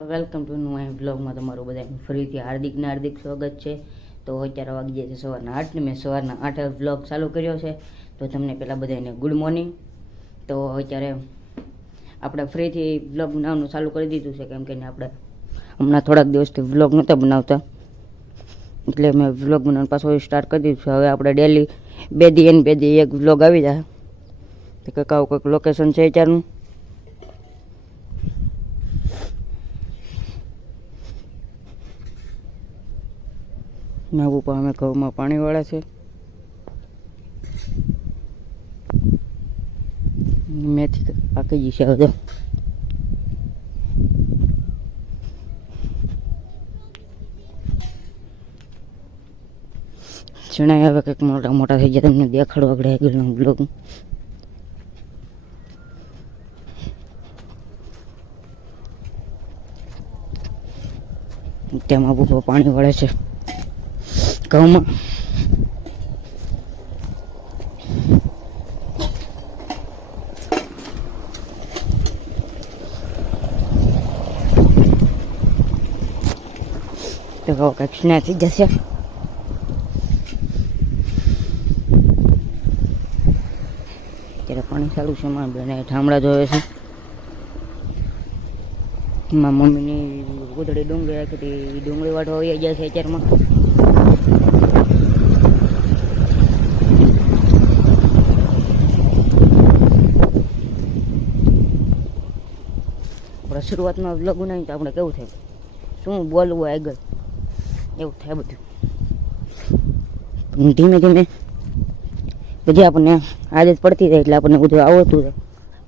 Welcome to my બ્લોગમાં તમારું બધાનું ફરીથી હાર્દિક સ્વાગત છે. તો અત્યારે વાગી જાય છે સવારના 8 ને મેં સવારના 8 બ્લોગ ચાલુ કર્યો છે. તો તમને પહેલાં બધાને ગુડ મોર્નિંગ. તો અત્યારે આપણે ફરીથી બ્લોગ બનાવવાનું ચાલુ કરી દીધું છે, કેમ કે આપણે હમણાં થોડાક દિવસથી બ્લોગ નહોતા બનાવતા, એટલે મેં બ્લોગ બનાવવાનું પાછું સ્ટાર્ટ કરી દીધું છે. હવે આપણે ડેલી 2 દી એક બ્લોગ આવી જાય. તો કંઈક આવું કંઈક લોકેશન છે અત્યારનું. નાવું પણ અમે ઘઉંમાં પાણીવાળા છે. મેથી પાકી જશે હવે. ચણા હવે કંઈક મોટા મોટા થઈ ગયા, તમને દેખાડો આગળ આગળનો બ્લોગ. તેમાં બહુ પાણી વળે છે ઘઉંમાં. તો કહો કંઈક સ્નેહ થઈ જશે. અત્યારે પાણી ચાલુ છે. મારા બેને ઠામડા જોવે છે. મારા મમ્મીની ગોદડી ડુંગળી રાખી હતી, ડુંગળી વાટવા આવી ગયા છે અત્યારમાં. આપણે શરૂઆતમાં વ્લોગ બનાવીએ તો આપણે કેવું થાય, શું બોલવું આગળ, એવું થાય બધું. ધીમે ધીમે બધી આપણને આદત પડતી જાય એટલે આપણને બધું આવડતું જાય.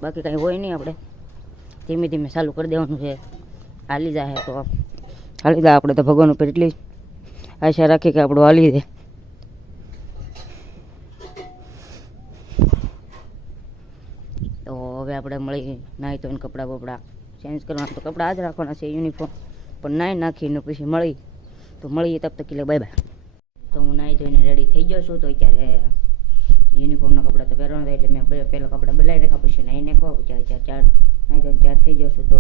બાકી કાંઈ હોય નહીં, આપણે ધીમે ધીમે ચાલુ કરી દેવાનું છે. હાલી જાય તો હાલી જાય. આપણે તો ભગવાન ઉપર એટલી આશા રાખીએ કે આપણું હાલી દે. તો હવે આપણે મળી નાહી તો કપડાં બપડા ચેન્જ કરવાના. તો કપડાં આજ રાખવાના છે, યુનિફોર્મ. પણ નાહી નાખીને પછી મળીએ તબ તક બાય બાય. તો હું નાહી ધોઈને રેડી થઈ ગયો છું. તો અત્યારે યુનિફોર્મના કપડાં તો પહેરવાના થાય, એટલે મેં પહેલાં કપડાં બદલાવી રાખ્યા, પછી નાહીને કહો ચાર નાહી ધોઈને તૈયાર થઈ જશું. તો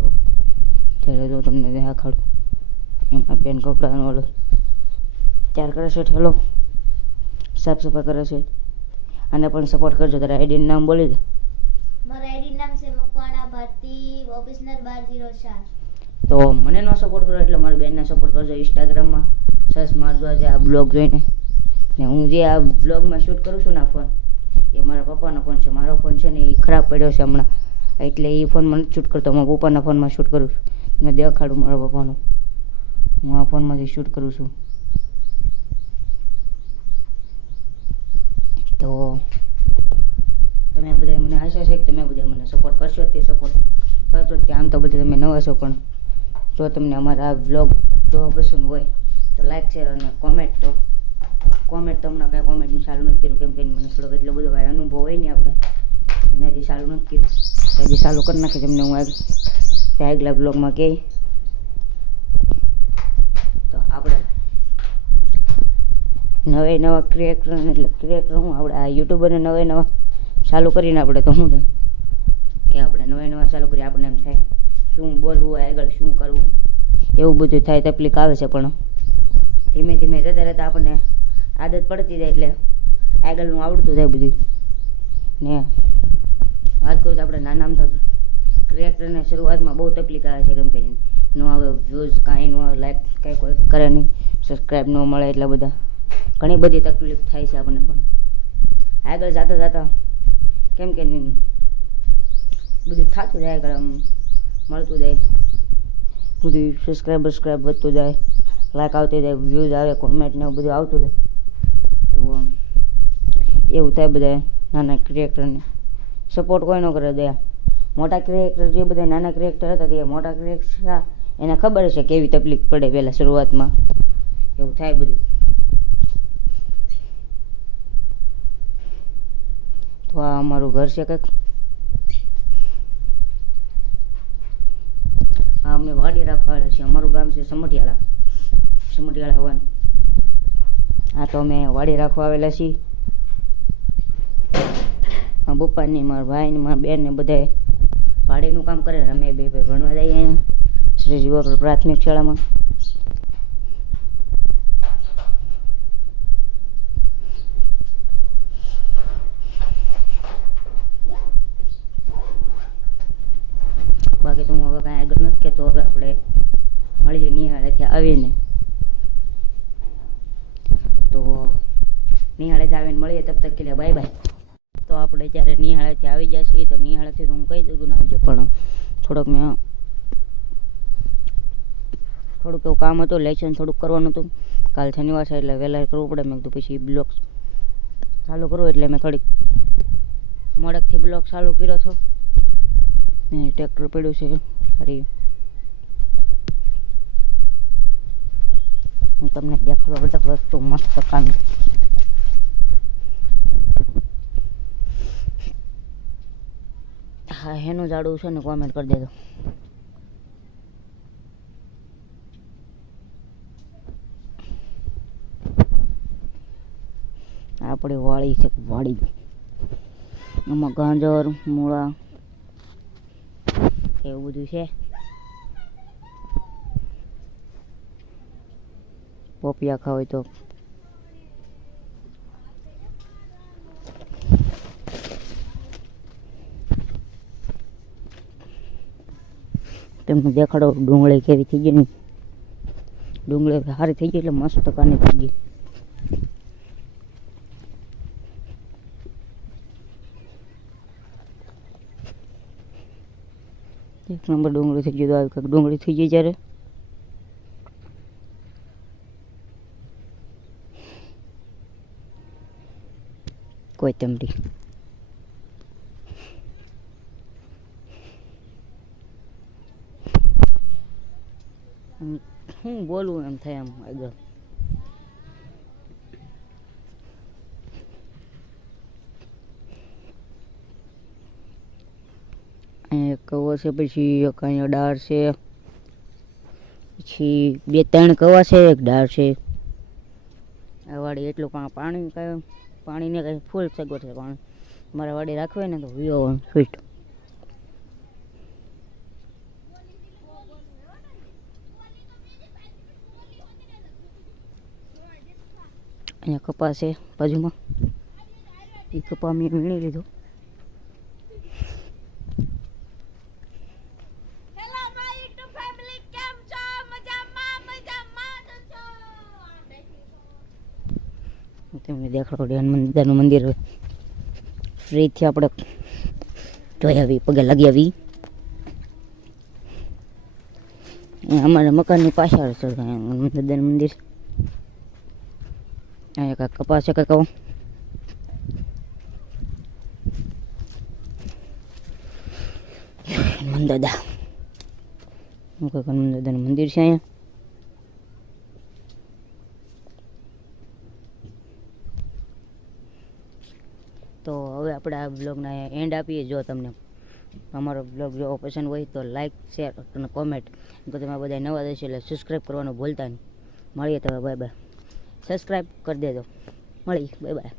ત્યારે જો તમને દેખાડું એમાં બેન કપડાનો ઓલો તૈયાર કરે છે, ઠેલો સાફ સફાઈ કરે છે. આને પણ સપોર્ટ કરજો. તારા આઈડીનું નામ બોલી દે. મારા આઈડી નામ છે મકવાણા ભારતી ઓફિસનર 1204. તો મને ન સપોર્ટ કરો એટલે મારી બેનને સપોર્ટ કરજો. ઇન્સ્ટાગ્રામમાં સર્ચ મારજો છે આ બ્લોગ જોઈને. ને હું જે આ બ્લોગમાં શૂટ કરું છું ને આ ફોન, એ મારા પપ્પાનો ફોન છે. મારો ફોન છે ને એ ખરાબ પડ્યો છે હમણાં, એટલે એ ફોનમાં નથી શૂટ કરતો. મારા પપ્પાના ફોનમાં શૂટ કરું છું. મેં દેખાડું મારા પપ્પાનું. હું આ ફોનમાંથી શૂટ કરું છું. તો તમે બધા મને આશા છે કે તમે બધા મને સપોર્ટ કરશો. તે સપોર્ટ કરશો તે આમ તો બધા તમે નવા છો, પણ જો તમને અમારા આ વ્લોગ જો પસંદ હોય તો લાઈક શેર અને કોમેન્ટ. તો હમણાં કાંઈ કોમેન્ટનું ચાલુ નથી કર્યું, કેમ કે મને થોડોક એટલો બધો કાંઈ અનુભવ હોય નહીં આપણે. એનાથી ચાલુ નથી કર્યું. ત્યાંથી ચાલુ કરી નાખી તમને હું ત્યાં આગલા બ્લોગમાં કહી. તો આપણે નવા ક્રિએટર હું આપણે આ યુટ્યુબરને નવા ચાલુ કરીને આપણે તો શું થાય કે આપણે નવા ચાલુ કરીએ. આપણને એમ થાય શું બોલવું આગળ, શું કરવું, એવું બધું થાય. તકલીફ આવે છે, પણ ધીમે ધીમે રહેતા આપણને આદત પડતી જાય એટલે આગળનું આવડતું જાય બધું. ને વાત કરું તો આપણે નાના ક્રિએટરને શરૂઆતમાં બહુ તકલીફ આવે છે, કેમ કે ન આવે વ્યૂઝ, કાંઈ ન આવે, લાઈક કાંઈ કોઈ કરે નહીં, સબસ્ક્રાઈબ ન મળે, એટલા બધા ઘણી બધી તકલીફ થાય છે આપણને. પણ આગળ જતા કેમ કે બધું થતું જાય, આગળ આમ મળતું જાય બધું. સબસ્ક્રાઈબ વધતું જાય, લાઈક આવતી જાય, વ્યૂઝ આવે, કોમેન્ટ ને બધું આવતું જાય. તો એવું થાય બધા નાના ક્રિએટરને સપોર્ટ કોઈ ન કરે દયા. મોટા ક્રિએટર જે બધા નાના ક્રિએટર હતા તે મોટા ક્રિએટર એને ખબર છે કેવી તકલીફ પડે પહેલાં શરૂઆતમાં. એવું થાય બધું. તો આ અમારું ઘર છે કંઈક. આ અમે વાડી રાખવા છે. અમારું ગામ છે સમઢિયાળા 1. આ તો અમે વાડી રાખવા આવેલા છીએ. મારા પપ્પાની, મારા ભાઈ ને મારા બેન ને બધાએ ભાડેનું કામ કરે. અમે બે ભણવા જઈએ અહીંયા શ્રી જીવાપુર પ્રાથમિક શાળામાં. બાકી તો હું હવે કાંઈ આગળ નથી કહેતો. હવે આપણે મળીએ નિહાળેથી આવીને. તો નિહાળેથી આવીને મળીએ. તબ તક કે લે બાય બાય. તો આપણે જ્યારે નિહાળેથી આવી જાય છીએ તો નિહાળેથી તો હું કઈ જગ્યાએ આવી જાઉં, પણ થોડુંક એવું કામ હતું, લેસન થોડુંક કરવાનું હતું. કાલ શનિવાર છે એટલે વહેલા કરવું પડે. મેં કીધું પછી બ્લોગ ચાલુ કરવું એટલે મેં થોડીક મોડેકથી બ્લોગ ચાલુ કર્યો હતો. ને ટ્રેક્ટર પડ્યું છે સારી, હું તમને દેખાડવા બધા વસ્તુ મસ્ત કામી. હા, એનું ઝાડું છે ને કોમેન્ટ કરી દેજો. આપણી વાડી છે, વાડી. આમાં ગાજર, મૂળા એવું બધું છે. પોપિયા ખાવ તો તમને દેખાડો ડુંગળી કેવી થઈ ગઈ ને. ડુંગળી સારી થઈ ગઈ એટલે મસ્ત કાની થઈ ગઈ. એક નંબર ડુંગળી થઈ ગઈ. તો આવી કંઈક ડુંગળી થઈ ગઈ જ્યારે કોઈ તમરી હું બોલું એમ થાય. આમ આગળ અહીંયા કવા છે, પછી એક અહીંયા ડાળ છે, પછી 2-3 કવા છે, એક ડાળ છે. આ વાડી એટલું પાણી કાંઈ પાણીને કાંઈ ફૂલ સગવડ છે. પાણી મારા વાડી રાખવે ને તો વિયો સ્વીટ. અહીંયા કપા છે બાજુમાં, એ કપા મેં વીણી લીધો. તમને દેખાડો હનુમાનદાદાનું મંદિર ફ્રીથી આપણે જોઈ આવી, પગે લાગી આવી. અમારા મકાનની પાછળ છે હનુમાનદાદાનું મંદિર. અહીંયા કાંઈક કપાસ છે, કાંઈક હનુમાનદાદા હનુમાનદાદાનું મંદિર છે અહીંયા. તો હવે આપણે આ બ્લોગના એન્ડ આપીએ. જો તમને અમારો બ્લોગ જો પસંદ હોય તો લાઈક, શેર અને કોમેન્ટ. તો તમે બધા નવા દેશો એટલે સબસ્ક્રાઈબ કરવાનું ભૂલતા નહીં. મળીએ તો બાય બાય. સબસ્ક્રાઈબ કરી દેજો. મળી બાય બાય.